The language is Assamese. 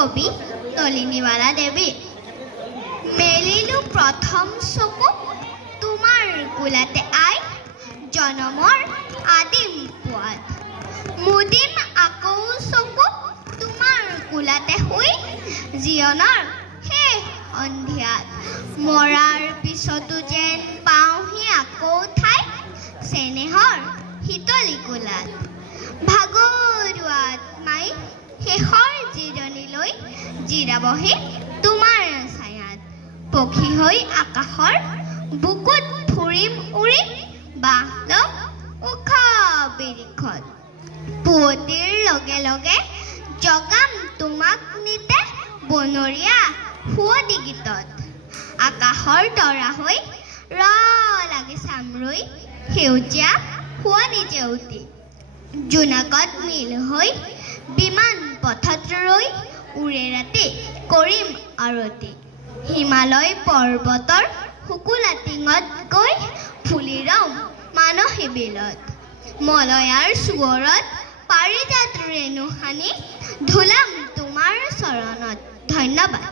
কবি নলিনীবালা দেৱী। মেলিলো প্ৰথম চকু তোমাৰ কোলাতে আই, জনমৰ আদিম পোৱাত। মুদিম আকৌ চকু তোমাৰ কোলাতে শুই, জীৱনৰ শেষ সন্ধিয়াত। মৰাৰ পিছতো যেন পাওঁহি আকৌ ঠাই, চেনেহৰ শীতলী কোলাত। ভাগৰুৱাত মাই শেষৰ জিৰণিলৈ জিৰাবহি তোমাৰ ছায়াত। পক্ষী হৈ আকাশৰ বুকুত ফুৰিম উৰিম, বাঁহ ল'ম ওখ বিৰিখত। পুৱতিৰ লগে লগে জগাম তোমাক নিতে, বনৰীয়া সুৱদী গীতত। আকাশৰ তৰা হৈ লাগি চাম ৰৈ, সেউজীয়া শুৱনি জেউতি। জোনাকত মিল হৈ বিমান পথত ৰৈ, উৰে ৰাতি কৰিম আৰতি। হিমালয় পৰ্বতৰ শুকুলা টিঙত গৈ, ফুলি ৰম মানসী বিলত। মলয়াৰ সুৱৰত পাৰিজাত ৰেণু সানি, ধুলাম তোমাৰ চৰণত। ধন্যবাদ।